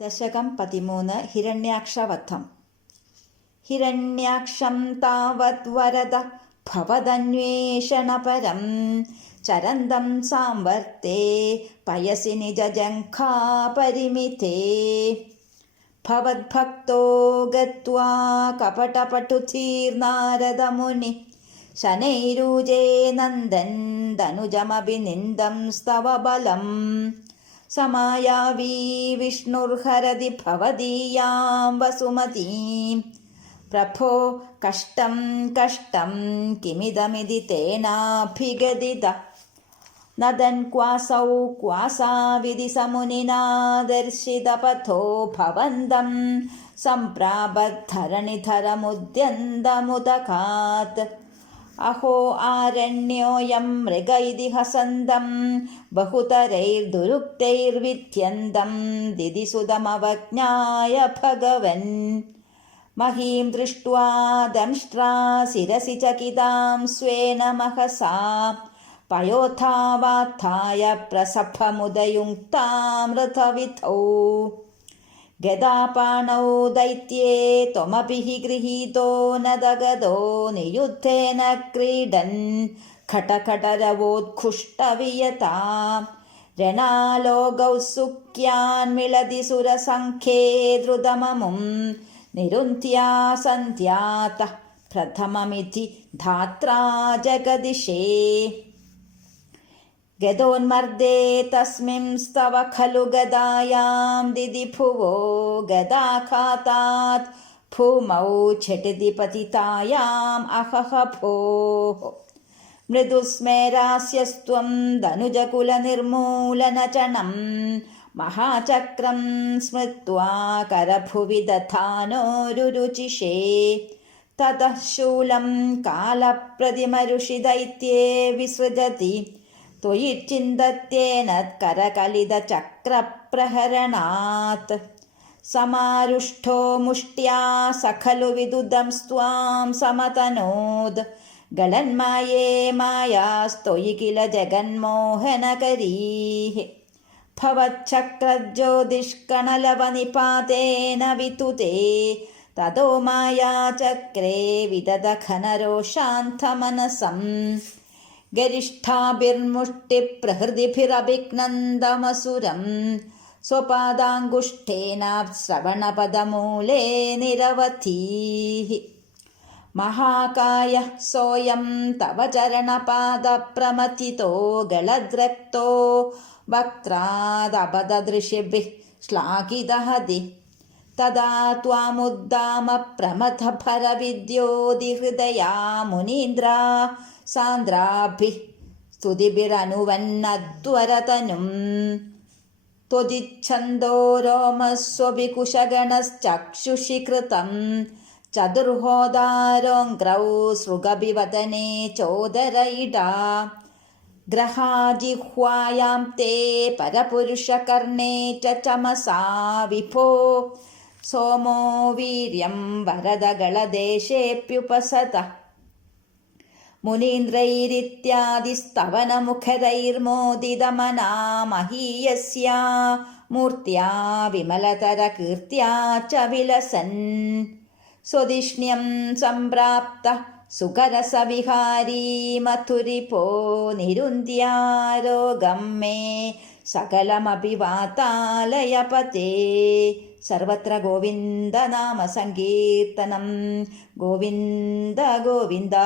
ദശകം 13 ഹിരണ്യാക്ഷവധം. ഹിരണ്യാക്ഷം താവത് വരദ ഭവദന്വേഷണപരം ചരന്തം സാംവർത്തേ പയസി നിജജംഘാപരിമിതേ ഭവദ്ഭക്തോ ഗത്വാ കപടപടുധീർനാരദമുനി ശനൈരൂജേ നന്ദൻ തനുജമഭിനിന്ദം സ്തവ ബലം സമായാവീ വിഷ്ണുർഹരതി ഭവദീയാം വസുമതീം പ്രഭോ കഷ്ടം കഷ്ടം കിമിദമിതി തേനാഭിഗദിത നദൻ ക്വാസൗ ക്വാസാവിധി സമുനിനാ ദർശിതപഥോ ഭവന്തം സംപ്രാപദ്ധരണിധരമുദ്യന്തമുദകാത് അഹോ ആരണ്യോയം മൃഗ ഇതി ഹസന്തം ബഹുതരൈർദുരുക്തൈർവിദ്യന്തം ദിദിസുതമവജ്ഞായ ഭഗവൻ മഹീം ദൃഷ്ട്വാ ദംഷ്ട്രാ ശിരസി ചകിതാം സ്വേന മഹസാ പയോധാവാത്ഥായ പ്രസഭമുദയുക്താമൃതവിധൗ ഗദാപാണൗ ദൈത്യേ ത്വമപി ഹി ഗൃഹീതോ നദഗദോ നിയുദ്ധേന ക്രീഡൻ ഘടഘടരവോത്ഘുഷ്ടവിയതാ രണാലോകൗത്സുക്യാൻ മിളതി സുരസംഖ്യേ ദ്രുതമമും നിരുന്ധ്യാ സന്ധ്യാത പ്രഥമമിതി ധാത്രാ ജഗദിശേ ഗദോന്മർദ്ദേ തസ്മിംസ്തവ ഖലു ഗദായാം ദിദിഭുവോ ഗദാഘാതാത് ഭൂമൗ ഝടിതി പതിതായാം അഹഹ ഭോഃ മൃദുസ്മേരാസ്യസ്ത്വം ധനുജകുലനിർമൂലനചണം മഹാചക്രം സ്മൃത്വാ കരഭുവി ദധാനോരുരുചിഷേ തതഃ ശൂലം കാലപ്രതിമരുഷി ദൈത്യേ വിസൃജതി ത്വയി ചിന്തത്യേനത്കരകലിതചക്രപ്രഹരണാത് സമാരുഷ്ടോ മുഷ്ട്യാ സഖലു വിദുദം സ്ത്വാം സമതനോദ് ഗളന്മായേ മായാസ്ത്വയി കില ജഗന്മോഹനകരീഃ ഭവച്ഛക്രജ്യോതിഷ്കണലവനിപാതേന വിതുതേ തതോ മായാചക്രേ വിദദഘനരോഷാന്തമനസം ഗരിഷ്ഠാഭിർമുഷ്ടിപ്രഹൃതിഭിരഭിഘ്നന്തമസുരം സ്വപാദാങ്കുഷ്ഠേന ശ്രവണപദമൂലേ നിരവധീഃ മഹാകായ സോയം തവ ചരണപാദപ്രമഥിതോ ഗളദ്രക്തോ വക്രാദപദദൃശിഭിഃ ശ്ലാഘിതഹതി തദാ ത്വാമുദ്ദാമ പ്രമഥഭരവിദ്യോതിഹൃദയാ മുനീന്ദ്രാ സാന്ദ്രാഭിഃ സ്തുതിഭിരനുവന്നദ്വരതനും ത്വജിച്ഛന്ദോ രോമസ്വഭികുശഗണശ്ചക്ഷുഷി കൃതം ചതുർഹോദാരോऽങ്ക്രൗ സൃഗഭിവദനെ ചോദരയിടാ ഗ്രഹാജിഹ്വായാം തേ പരപുരുഷകർണേ ച ചമസാ വിഭോ സോമോ വീര്യം വരദഗളദേശേऽപ്യുപസതഃ മുനീന്ദ്രൈരിത്യാദിസ്തവനമുഖരൈർമോദിതമനാ മഹീയസ്യാ മൂർത്യാ വിമലതരകീർത്യാ ച വിലസൻ സ്വദിഷ്ണ്യം സംപ്രാപ്തഃ സുഖരസവിഹാരീ മഥുരിപോ നിരുന്ധ്യാരോഗം മേ സകലമപി വാതാലയപതേ. സർവത്ര ഗോവിന്ദനാമ സങ്കീർത്തനം. ഗോവിന്ദ ഗോവിന്ദ.